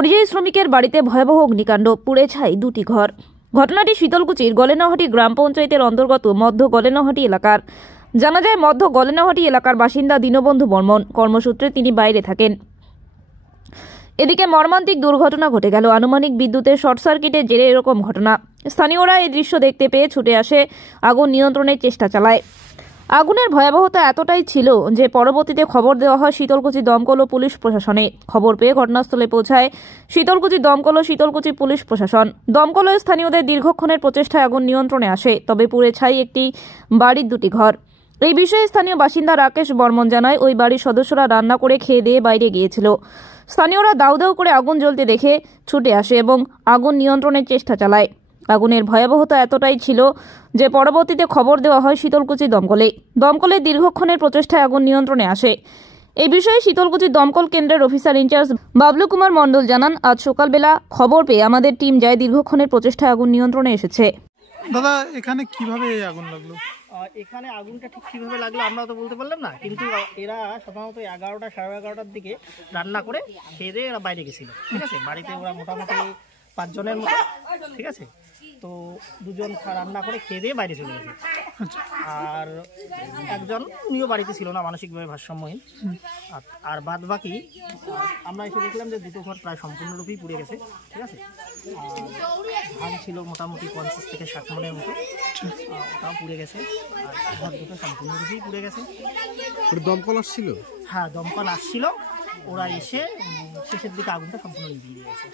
পরিযায়ী শ্রমিকের বাড়িতে ভয়াবহ অগ্নিকাণ্ড, পুড়ে ছাই দুটি ঘর। ঘটনাটি শীতলকুচির গলেনাহাটি গ্রাম পঞ্চায়েতের অন্তর্গত মধ্য গলেনাহাটি এলাকার। জানা যায়, মধ্য গলেনাহাটি এলাকার বাসিন্দা দীনবন্ধু বর্মন। কর্মসূত্রে তিনি বাইরে থাকেন। এদিকে মর্মান্তিক দুর্ঘটনা ঘটে গেল। আনুমানিক বিদ্যুতের শর্ট সার্কিটের জেরে এরকম ঘটনা। স্থানীয়রা এই দৃশ্য দেখতে পেয়ে ছুটে আসে, আগুন নিয়ন্ত্রণের চেষ্টা চালায়। আগুনের ভয়াবহতা এতটাই ছিল যে পরবর্তীতে খবর দেওয়া হয় শীতলকুচি দমকল ও পুলিশ প্রশাসনে। খবর পেয়ে ঘটনাস্থলে পৌঁছায় শীতলকুচি দমকল ও শীতলকুচি পুলিশ প্রশাসন। দমকল ও স্থানীয়দের দীর্ঘক্ষণের প্রচেষ্টায় আগুন নিয়ন্ত্রণে আসে, তবে পুড়ে ছাই একটি বাড়ির দুটি ঘর। এই বিষয়ে স্থানীয় বাসিন্দা রাকেশ বর্মন জানায়, ওই বাড়ির সদস্যরা রান্না করে খেয়ে দিয়ে বাইরে গিয়েছিল। স্থানীয়রা দাউ দাউ করে আগুন জ্বলতে দেখে ছুটে আসে এবং আগুন নিয়ন্ত্রণের চেষ্টা চালায়। আগুনের ভয়াবহতা এতটাই ছিল যে পরবর্তীতে খবর দেওয়া হয় শীতলকুচি দমকলে। দমকলের দীর্ঘক্ষণের প্রচেষ্টায় আগুন নিয়ন্ত্রণে আসে। এই বিষয়ে শীতলকুচি দমকল কেন্দ্রের অফিসার ইনচার্জ বাবলু কুমার মণ্ডল জানান, আজ সকালবেলা খবর পেয়ে আমাদের টিম যায়। দীর্ঘক্ষণের প্রচেষ্টায় আগুন নিয়ন্ত্রণে এসেছে। দাদা, এখানে কিভাবে আগুন লাগলো? এখানে আগুনটা ঠিক কীভাবে লাগলো আমরা তো বলতে পারলাম না, কিন্তু এরা সাধারণত 11টা সাড়ে 11টার দিকে রান্না করে খেয়ে দিয়ে এরা বাইরে গেছিলো। ঠিক আছে, বাড়িতে ওরা মোটামুটি 5 জনের মতো। ঠিক আছে, তো 2 জন রান্না করে খেয়ে দিয়ে বাইরে চলে গেছে। আর একজন উনিও বাড়িতে ছিল না, মানসিকভাবে ভারসাম্যহীন। আর বাদ বাকি আমরা এসে দেখলাম যে দুটো ঘর প্রায় সম্পূর্ণরূপেই পুড়ে গেছে। ঠিক আছে, ধান ছিল মোটামুটি 50 থেকে 60 মনের মতো, ওটাও পুড়ে গেছে। আর ঘর দুটো সম্পূর্ণরূপেই পুড়ে গেছে। দমকল আসছিল? হ্যাঁ, দমকল আসছিল। ওরা এসে শেষের দিকে আগুনটা সম্পূর্ণ নিভিয়ে দিয়েছে।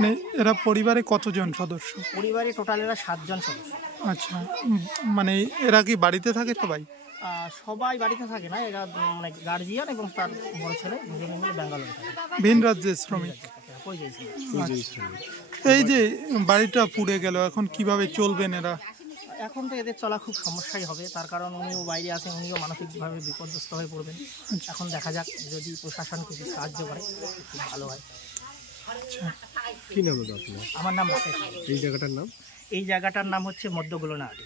মানে এরা পরিবারে কতজন সদস্য? পরিবারে টোটাল এরা 7 জন সদস্য। আচ্ছা, মানে এরা কি বাড়িতে থাকে সবাই? সবাই বাড়িতে থাকে না, এরা মানে গার্জিয়ান এবং তার বড় ছেলে দুজনে মিলে ব্যাঙ্গালোরে থাকে। ভিন রাজ্যের শ্রমিক। এই যে বাড়িটা পুড়ে গেল, এখন কিভাবে চলবেন এরা? এখন তো এদের চলা খুব সমস্যাই হবে, তার কারণ উনিও বাইরে আছেন, উনিও মানসিকভাবে বিপর্যস্ত হয়ে পড়বেন। এখন দেখা যাক, যদি প্রশাসন কিছু সাহায্য করে খুব ভালো হয়। আচ্ছা, কি নাম আপনার? আমার নাম রাকেশ। এই জায়গাটার নাম? এই জায়গাটার নাম হচ্ছে মধ্য গলেনাহাটি।